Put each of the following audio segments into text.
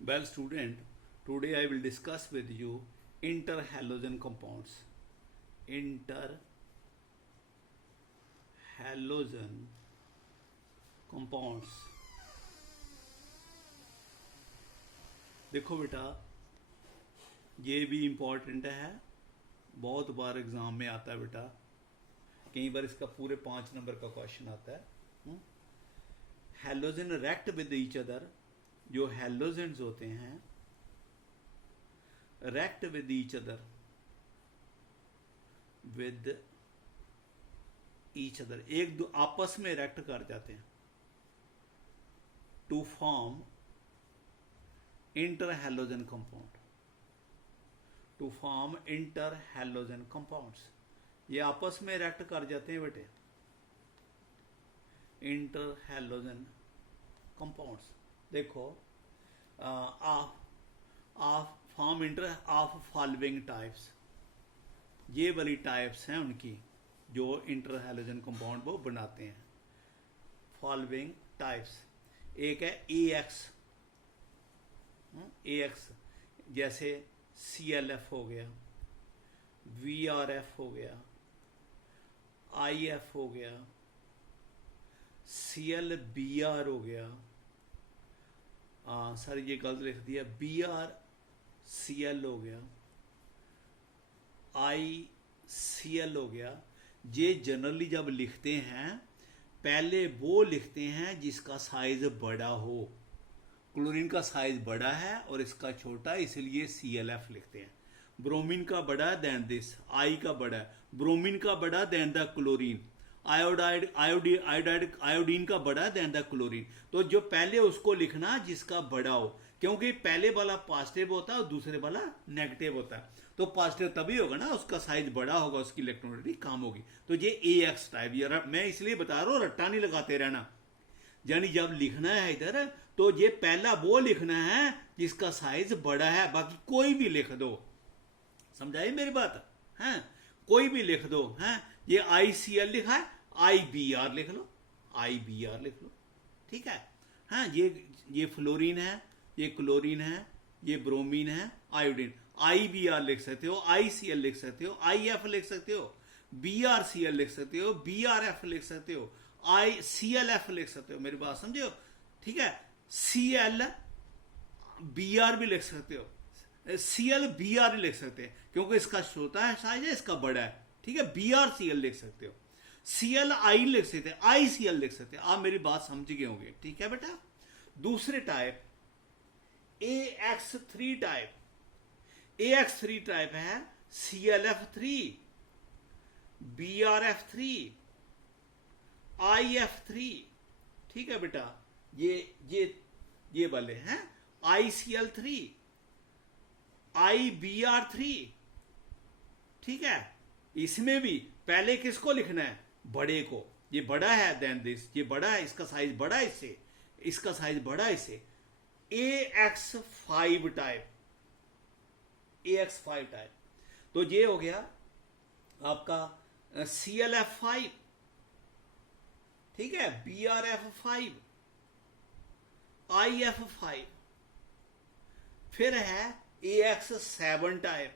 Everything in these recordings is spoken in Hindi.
Well, student, today I will discuss with you interhalogen compounds. Interhalogen compounds. देखो बेटा, ये भी इम्पोर्टेंट है, बहुत बार एग्जाम में आता है बेटा। कई बार इसका पूरे 5 नंबर का क्वेश्चन आता है। Halogen react with each other, जो हेलोजेंस होते हैं react with each other, with each other, एक दो आपस में रिएक्ट कर जाते हैं to form interhalogen compound, to form interhalogen compounds. ये आपस में रिएक्ट कर जाते हैं बेटे, इंटरहैलोजन कंपाउंड्स। देखो of form inter of following types, ये वाली टाइप्स हैं उनकी जो इंटरहैलोजन कंपाउंड वो बनाते हैं। फॉलोइंग टाइप्स, एक है AX, जैसे ClF हो गया, VRF हो गया, IF हो गया, ClBr हो गया। सर ये गलत लिख दिया, BrCl हो गया, ICl हो गया। ये जनरली जब लिखते हैं पहले वो लिखते हैं जिसका साइज बड़ा हो। क्लोरीन का साइज बड़ा है और इसका छोटा, इसलिए ClF लिखते हैं। ब्रोमीन का बड़ा देन दिस, आई का बड़ा, ब्रोमीन का बड़ा देन द क्लोरीन, आयोडीन का बड़ा देन द क्लोरीन। तो जो पहले उसको लिखना जिसका बड़ा हो, क्योंकि पहले वाला पॉजिटिव होता है और दूसरे वाला नेगेटिव होता है। तो पॉजिटिव तभी होगा ना, उसका साइज बड़ा होगा, उसकी इलेक्ट्रोनेगेटिविटी कम होगी। तो ये AX टाइप, यार मैं इसलिए बता रहा हूँ, रट्टा नहीं लगाते रहना। यानी जब लिखना है इधर तो ये पहला वो लिखना है जिसका साइज बड़ा है, बाकी कोई भी लिख दो। समझाइए मेरी बात है, कोई भी लिख दो है। ये ICl लिखा है, IBr लिख लो, IBr लिख लो, ठीक है। हाँ, ये फ्लोरीन है, ये क्लोरीन है, ये ब्रोमीन है, आयोडीन। IBr लिख सकते हो, ICl लिख सकते हो, IF लिख सकते हो, BrCl लिख सकते हो, BrF लिख सकते हो, ClF लिख सकते हो। मेरी बात समझे हो, ठीक है। ClBr भी लिख सकते हो, ClBr लिख सकते हैं क्योंकि इसका छोटा है साइज है, इसका बड़ा है, ठीक है। BrCl लिख सकते हो, ClI लिख सकते हैं, ICl लिख सकते हैं। आप मेरी बात समझ गए होंगे, ठीक है बेटा। दूसरे type AX3 type, AX3 type है ClF3, BrF3, IF3, ठीक है बेटा। ये वाले हैं ICl3, IBr3, ठीक है। इसमें भी पहले किसको लिखना है, बड़े को। ये बड़ा है देन दिस, ये बड़ा है, इसका साइज बड़ा है इससे, इसका साइज बड़ा है इससे। AX5 type, AX5 type. तो ये हो गया आपका ClF5, ठीक है, BrF5, IF5। फिर है AX7 टाइप,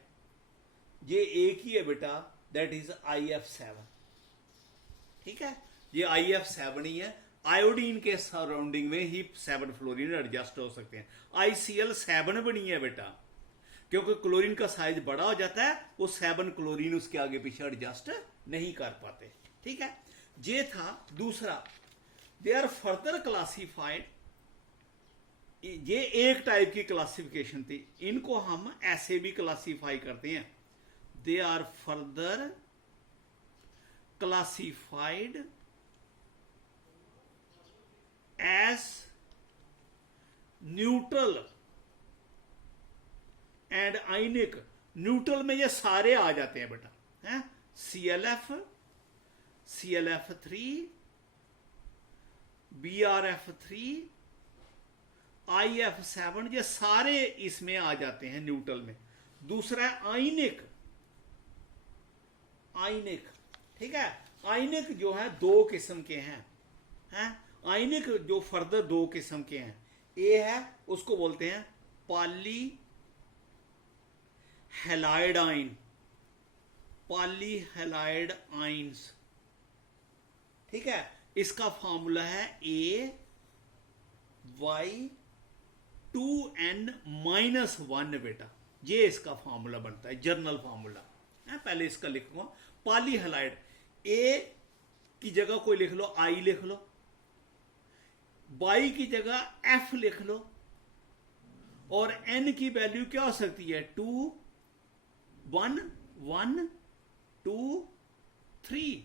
ये एक ही है बेटा, दैट इज IF7, ठीक है। ये IF7 ही है। आयोडीन के सराउंडिंग में ही 7 फ्लोरीन एडजस्ट हो सकते हैं। ICl7 भी नहीं है बेटा, क्योंकि क्लोरीन का साइज बड़ा हो जाता है, वो 7 क्लोरीन उसके आगे पीछे एडजस्ट नहीं कर पाते, ठीक है। ये था दूसरा। दे आर फर्दर क्लासिफाइड, ये एक टाइप की क्लासिफिकेशन थी, इनको हम ऐसे भी क्लासिफाई करते हैं। They are further classified as neutral and ionic. Neutral में ये सारे आ जाते हैं बेटा, हैं। ClF, ClF3, BrF3, IF7, ये सारे इसमें आ जाते हैं न्यूट्रल में। दूसरा है आयनिक, आयनिक, ठीक है। आयनिक जो है 2 किस्म के हैं, आयनिक जो फर्दर 2 किस्म के हैं। ए है उसको बोलते हैं पॉली हैलाइड आइन, पॉली हैलाइड आइंस, ठीक है। इसका फॉर्मूला है AY2N-1 बेटा, ये इसका फॉर्मूला बनता है, जर्नल फॉर्मूला है। पहले इसका लिखूंगा, पॉली हैलाइड, ए की जगह कोई लिख लो, आई लिख लो, बाई की जगह एफ लिख लो, और एन की वैल्यू क्या हो सकती है, 2 1 1 2 3,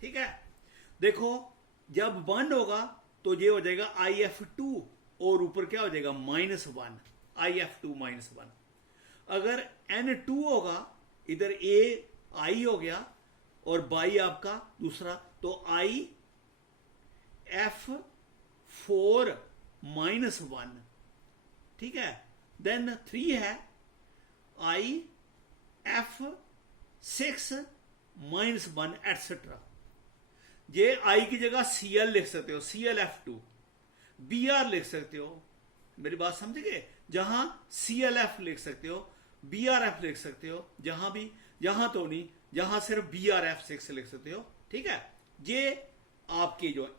ठीक है। देखो जब 1 होगा तो ये हो जाएगा IF2, और ऊपर क्या हो जाएगा -1, IF2 -1। अगर N2 होगा, इधर A I हो गया और बाई आपका दूसरा, तो IF4 -1, ठीक है। देन 3 है IF6 -1 एटसेट्रा। ये आई की जगह Cl लिख सकते हो, ClF2, Br लिख सकते हो, मेरी बात समझ गए, जहां ClF लिख सकते हो, Brf लिख सकते हो, जहां भी, यहां तो नहीं, जहां सिर्फ Brf6 लिख सकते हो, ठीक है। ये आपके जो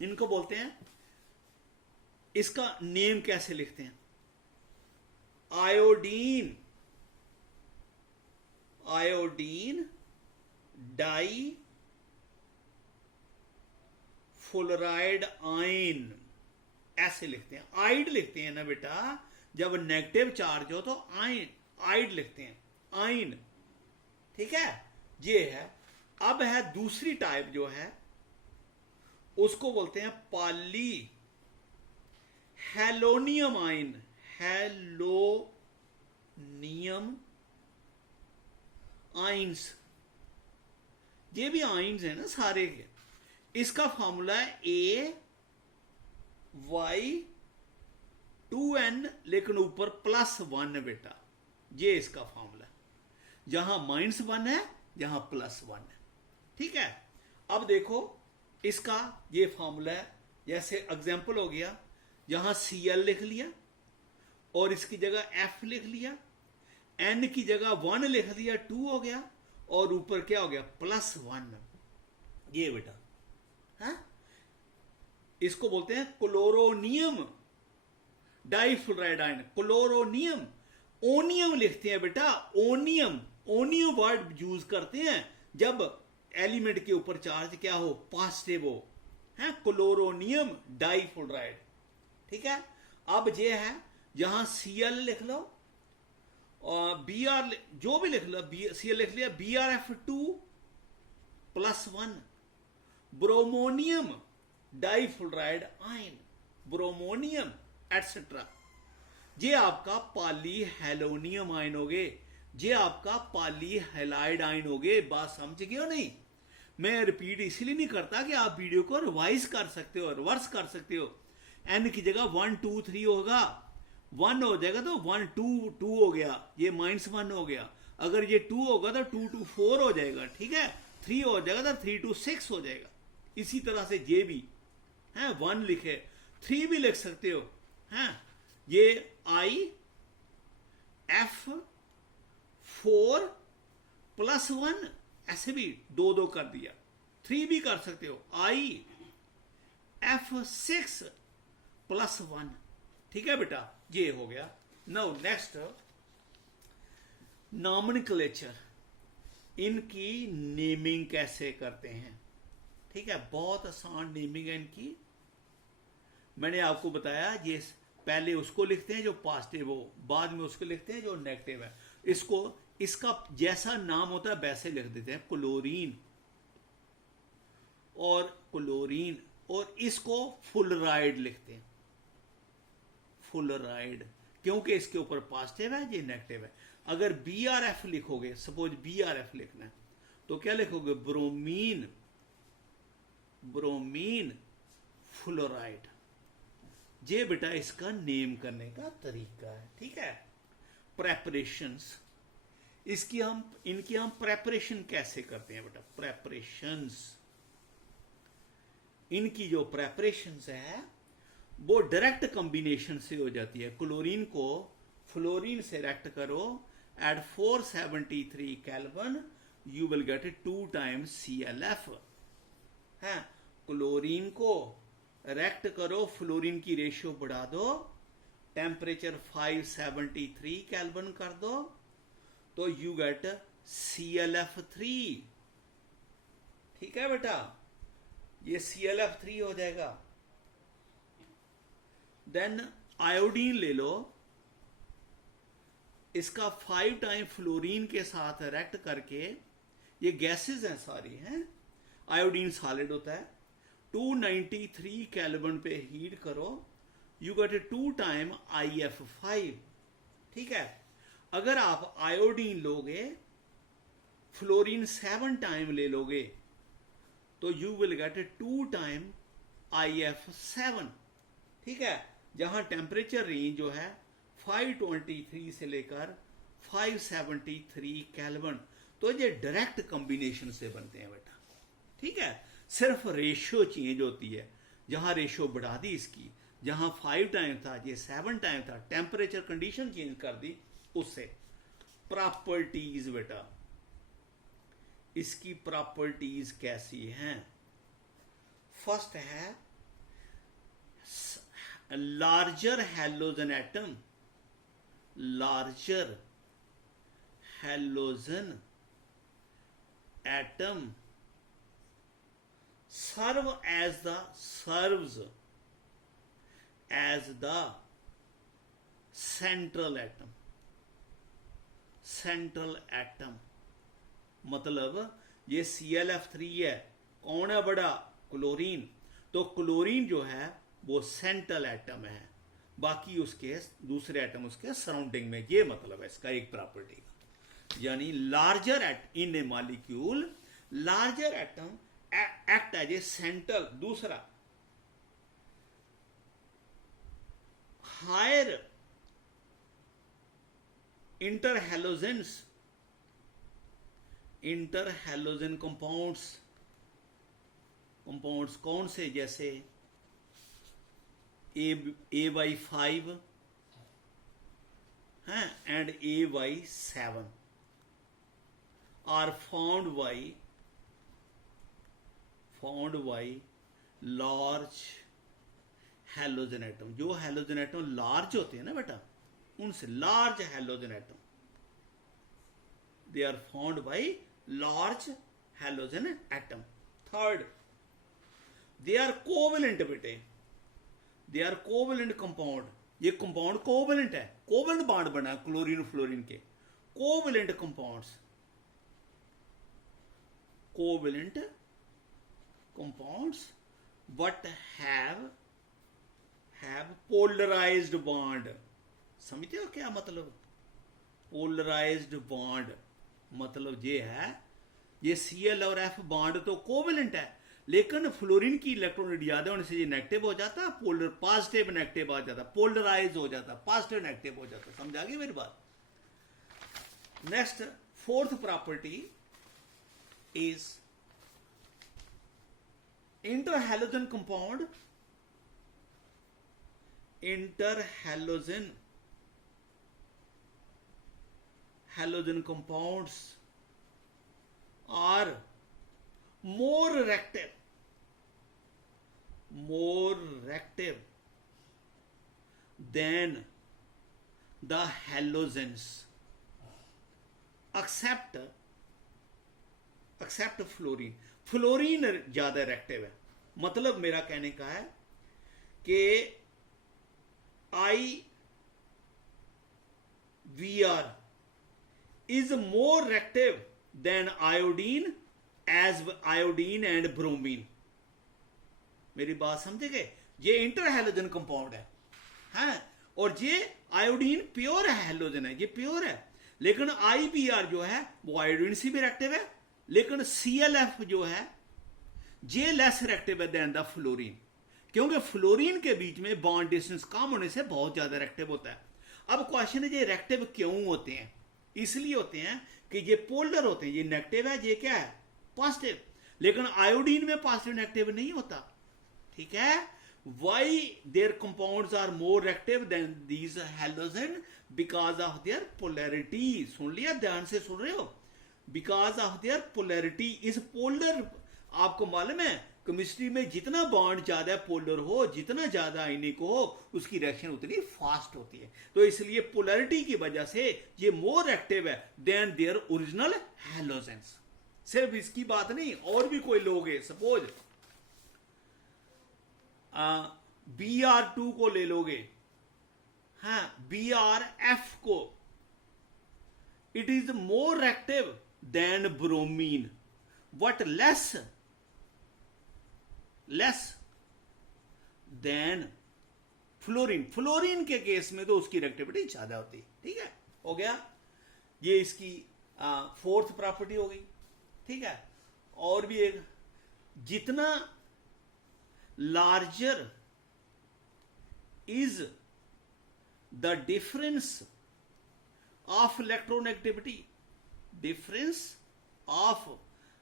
इनको बोलते हैं, इसका नेम कैसे लिखते हैं, आयोडीन, आयोडीन डाई फ्लोराइड आइन, ऐसे लिखते हैं। आइड लिखते हैं ना बेटा, जब नेगेटिव चार्ज हो तो आइन, आइड लिखते हैं, आइन, ठीक है। ये है। अब है दूसरी टाइप जो है, उसको बोलते हैं पॉली हेलोनियम आइन, हेलोनियम आइंस, ये भी आइंस है ना सारे के। इसका फॉर्मूला है AY2N, लेकिन ऊपर +1 बेटा, ये इसका फॉर्मूला है, जहां -1 है, जहां +1 है, ठीक है। अब देखो इसका ये फॉर्मूला है, जैसे एग्जांपल हो गया, यहां Cl लिख लिया और इसकी जगह F लिख लिया, N की जगह 1 लिख लिया, 2 हो गया, और ऊपर क्या हो गया, +1, ये बेटा है। इसको बोलते हैं क्लोरोनियम डाइफ्लोराइड आयन, क्लोरोनियम। ओनियम लिखते हैं बेटा, ओनियम, ओनियम वर्ड यूज करते हैं जब एलिमेंट के ऊपर चार्ज क्या हो, पॉजिटिव हो, है, क्लोरोनियम डाइफ्लोराइड, ठीक है। अब ये है, यहां Cl लिख लो और Br जो भी लिख लो, Cl लिख लिया, Brf2 +1, bromonium difluoride ion, bromonium etcetera. ये आपका पॉली हेलोनियम आयन हो गए, ये आपका पॉली हैलाइड आयन हो गए। बात समझ गए हो नहीं? मैं रिपीट इसलिए नहीं करता कि आप वीडियो को रिवाइज कर सकते हो, रिवर्स कर सकते हो। एन की जगह 1 2 3 होगा, 1 हो जाएगा तो 1 2 2 हो गया, ये -1 हो गया। अगर ये 2 होगा तो 2 2 4 हो जाएगा, ठीक है। 3 हो जाएगा तो 3 2 6 हो जाएगा। इसी तरह से ये भी है, 1 लिखे, 3 भी लिख सकते हो, हैं। ये IF4 +1, ऐसे भी 2 2 कर दिया। 3 भी कर सकते हो, IF6 +1, ठीक है बेटा, ये हो गया। नाउ नेक्स्ट, नॉमेनक्लेचर, इनकी नेमिंग कैसे करते हैं, ठीक है। बहुत आसान नेमिंग है इनकी। मैंने आपको बताया, ये पहले उसको लिखते हैं जो पॉजिटिव हो, बाद में उसको लिखते हैं जो नेगेटिव है। इसको, इसका जैसा नाम होता है वैसे लिख देते हैं, क्लोरीन और क्लोरीन, और इसको फुलराइड लिखते हैं, फुलराइड, क्योंकि इसके ऊपर पॉजिटिव है, ये नेगेटिव है। अगर BRF लिखोगे, सपोज BRF लिखना है, तो क्या लिखोगे, ब्रोमीन, ब्रोमीन फ्लोराइड। ये बेटा इसका नेम करने का तरीका है, ठीक है। प्रेपरेशंस, इनकी हम प्रेपरेशन कैसे करते हैं बेटा, प्रेपरेशंस, इनकी जो प्रेपरेशंस है, वो डायरेक्ट कॉम्बिनेशन से हो जाती है। क्लोरीन को फ्लोरीन से रिएक्ट करो at 473 kelvin, you will get 2 times ClF है। क्लोरीन को रिएक्ट करो, फ्लोरीन की रेशियो बढ़ा दो, टेम्परेचर 573 केल्विन कर दो, तो यू गेट ClF3। ठीक है बेटा, ये ClF3 हो जाएगा। देन आयोडीन ले लो, इसका 5 टाइम फ्लोरीन के साथ रिएक्ट करके, ये गैसेस हैं सारी हैं, आयोडीन सॉलिड होता है, 293 केल्विन पे हीट करो, यू गेट 2 टाइम IF5। ठीक है, अगर आप आयोडीन लोगे, फ्लोरीन 7 टाइम ले लोगे, तो you will get 2 time IF7। ठीक है, जहां टेम्परेचर रेंज जो है 523 से लेकर 573 केल्विन, तो ये डायरेक्ट कॉम्बिनेशन से बनते हैं बेटा। ठीक है, सिर्फ रेशियो चेंज होती है, जहां रेशियो बढ़ा दी इसकी, जहां 5 टाइम था ये 7 टाइम था, टेम्परेचर कंडीशन चेंज कर दी उससे। प्रॉपर्टीज बेटा, इसकी प्रॉपर्टीज कैसी हैं? फर्स्ट है larger halogen atom, larger halogen atom serves as the central atom। Central atom मतलब ये ClF3 है, कौन है बड़ा? क्लोरीन। तो क्लोरीन जो है वो सेंट्रल एटम है, बाकी उसके दूसरे एटम उसके सराउंडिंग में, ये मतलब है इसका एक प्रॉपर्टी का। यानी larger in a molecule, larger atom act as a central. दूसरा, higher interhalogens, interhalogen compounds, compounds कौन से? जैसे AY5 हैं and AY7 are found by large halogen atom. जो हैलोजन एटम लार्ज होते हैं ना बेटा, उनसे large halogen atom, they are found by large halogen atom. Third, they are covalent बेटे, दे आर कोवेलेंट कंपाउंड। ये कंपाउंड कोवेलेंट है, कोवेलेंट बॉन्ड बना क्लोरीन फ्लोरीन के, covalent compounds, covalent compounds but have polarised bond. समझते हो क्या मतलब? पोलराइज्ड बॉन्ड मतलब ये है, ये Cl और F बॉन्ड तो कोवेलेंट है, लेकिन फ्लोरीन की इलेक्ट्रॉन ज्यादा होने से ये नेगेटिव हो जाता, पोलर पॉजिटिव नेगेटिव आ जाता, पोलराइज हो जाता, पॉजिटिव नेगेटिव हो जाता। समझा गई मेरी बात? Next, fourth property is interhalogen compound, interhalogen halogen compounds are more reactive than the halogens except fluorine. Fluorine ज्यादा रिएक्टिव है। मतलब मेरा कहने का है कि IVR is more reactive than iodine, as iodine and bromine। मेरी बात समझे गए? ये इंटरहैलोजन कंपाउंड है, और ये आयोडीन प्योर हैलोजन है, ये प्योर है, लेकिन IBR जो है वो आयोडीन से भी रिएक्टिव है, लेकिन ClF जो है ये लेस रिएक्टिव है देन द फ्लोरीन, क्योंकि फ्लोरीन के बीच में बॉन्ड डिस्टेंस कम होने से बहुत ज्यादा रिएक्टिव होता है। अब क्वेश्चन है, ये रिएक्टिव क्यों होते हैं? इसलिए होते हैं कि ये पोलर होते हैं, ये नेगेटिव है, ये क्या है? पॉजिटिव। लेकिन आयोडीन में पॉजिटिव नेगेटिव नहीं होता। ठीक है, why there compounds are more active than these halogen, because of their polarity. सुन लिया, ध्यान से सुन रहे हो? Because of their polarity is polar. आपको मालूम है केमिस्ट्री में जितना बॉन्ड ज्यादा पोलर हो, जितना ज्यादा आयनिक हो, उसकी रिएक्शन उतनी फास्ट होती है। तो इसलिए पोलैरिटी की वजह से ये मोर एक्टिव है देन देयर ओरिजिनल हैलोजेंस। सिर्फ इसकी बात नहीं, और भी कोई लोग है, सपोज Br2 को ले लोगे, हाँ, BrF को, it is more active than bromine, but less than fluorine. Fluorine के केस में तो उसकी रिएक्टिविटी ज्यादा होती है। ठीक है, हो गया, ये इसकी फोर्थ प्रॉपर्टी हो गई। ठीक है, और भी एक, जितना larger is the difference of electronegativity, difference of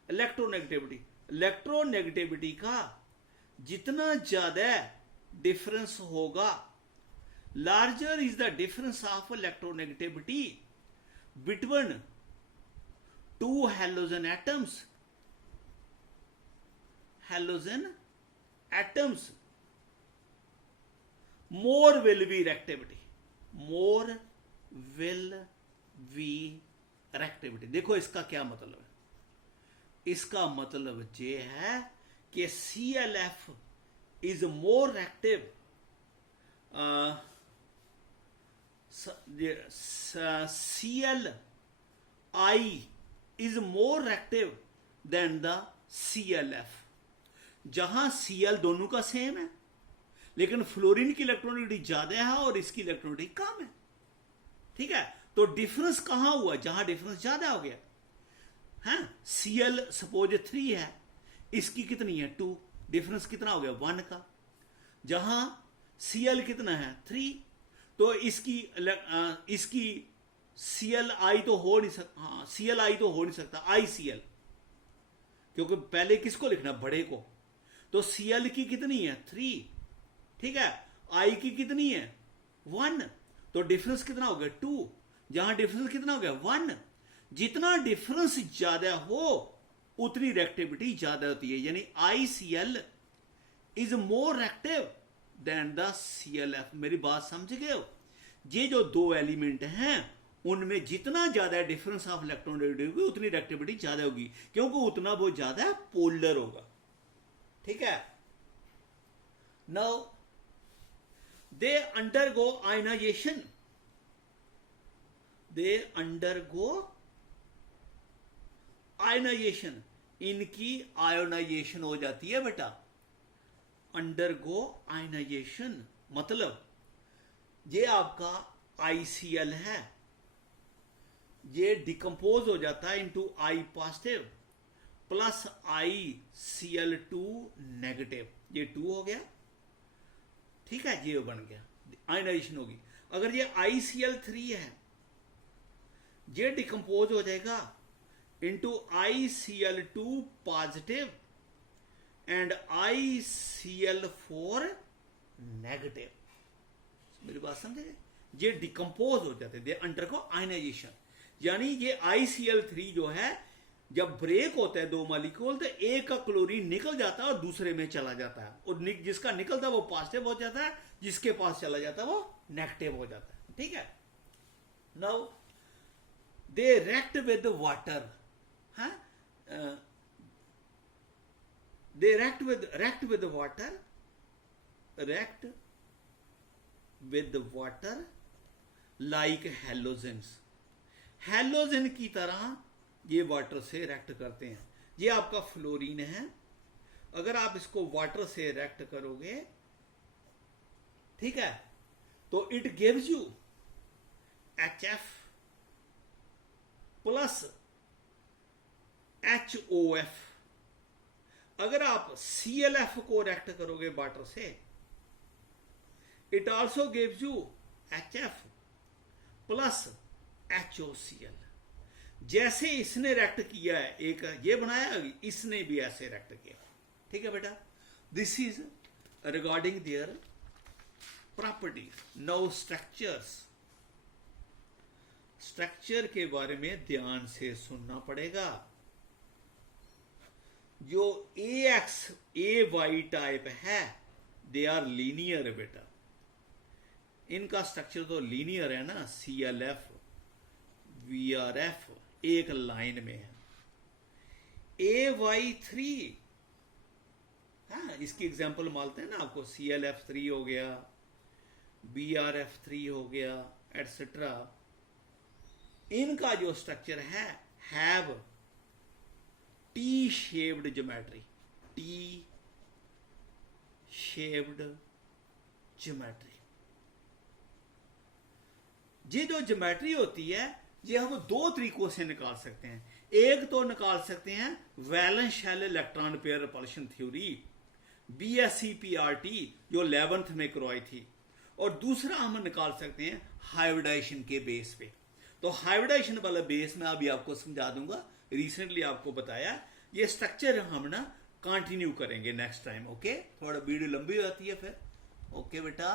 electronegativity, electronegativity का जितना ज्यादा डिफरेंस होगा, larger is the difference of electronegativity between two halogen atoms, halogen atoms, more will be reactivity, more will be reactivity। देखो इसका क्या मतलब है? इसका मतलब ये है कि ClF is more reactive, ClI is more reactive than the ClF। जहां Cl दोनों का सेम है, लेकिन फ्लोरीन की इलेक्ट्रोनेगेटिविटी ज्यादा है और इसकी इलेक्ट्रोनेगेटिविटी कम है। ठीक है, तो डिफरेंस कहां हुआ? जहां डिफरेंस ज्यादा हो गया है। Cl सपोज 3 है, इसकी कितनी है 2, डिफरेंस कितना हो गया 1 का। जहां Cl कितना है 3, तो इसकी Cli तो हो नहीं सकता, हाँ Cli तो हो नहीं सकता, ICl, क्योंकि पहले किसको लिखना, बड़े को। तो Cl की कितनी है 3, ठीक है, I की कितनी है 1, तो डिफरेंस कितना हो गया 2। जहां डिफरेंस कितना हो गया 1, जितना डिफरेंस ज्यादा हो उतनी रिएक्टिविटी ज्यादा होती है, यानी ICl is more reactive than the ClF। मेरी बात समझ गए हो? ये जो दो एलिमेंट हैं उनमें जितना ज्यादा डिफरेंस ऑफ इलेक्ट्रोनेगेटिविटी उतनी रिएक्टिविटी ज्यादा होगी, क्योंकि उतना वो ज्यादा पोलर होगा। ठीक है, now they undergo ionization, they undergo ionization, इनकी आयोनाइजेशन हो जाती है बेटा। अंडरगो आयोनाइजेशन मतलब ये आपका ICl है, ये डिकम्पोज हो जाता है into I positive plus ICl2 negative, ये 2 हो गया। ठीक है, ये बन गया, आयनाइजेशन होगी। अगर ये ICl3 है, ये डिकम्पोज हो जाएगा into ICl2 positive and ICl4 negative. मेरी बात समझे? ये डिकम्पोज हो जाते हैं, अंडरगो आयनाइजेशन। यानी ये ICl3 जो है, जब ब्रेक होता है दो मॉलिक्यूल, तो एक का क्लोरीन निकल जाता है और दूसरे में चला जाता है, और जिसका निकलता है वो पॉजिटिव हो जाता है, जिसके पास चला जाता है वो नेगेटिव हो जाता है। ठीक है, now they react with water, they react with water, react with water like halogens. Halogen की तरह ये वाटर से रिएक्ट करते हैं। ये आपका फ्लोरीन है, अगर आप इसको वाटर से रिएक्ट करोगे, ठीक है, तो it gives you HF plus HOF। अगर आप ClF को रिएक्ट करोगे वाटर से, it also gives you HF plus HOCl। जैसे इसने रिएक्ट किया है, एक ये बनाया, इसने भी ऐसे रिएक्ट किया। ठीक है बेटा, this is regarding their properties. Now structures. Structure के बारे में ध्यान से सुनना पड़ेगा. जो AX AY टाइप है दे आर लीनियर बेटा. इनका स्ट्रक्चर तो लीनियर है ना. CLF VRF एक लाइन में है. AY3 हाँ, इसकी एग्जांपल मानते हैं ना आपको. CLF3 हो गया, BRF3 हो गया, एटसेट्रा. इनका जो स्ट्रक्चर है have T shaped geometry. T shaped geometry. ये जो ज्योमेट्री होती है ये हम दो तरीकों से निकाल सकते हैं. एक तो निकाल सकते हैं valence shell electron pair repulsion theory BSc-PRT जो 11th में करवाई थी. और दूसरा हम निकाल सकते हैं हाइब्रिडाइजेशन के बेस पे. तो हाइब्रिडाइजेशन वाला बेस मैं अभी आपको समझा दूंगा. रिसेंटली आपको बताया. ये स्ट्रक्चर हम ना कंटिन्यू करेंगे नेक्स्ट टाइम. ओके, थोड़ा वीडियो लंबी हो जाती है फिर. ओके बेटा.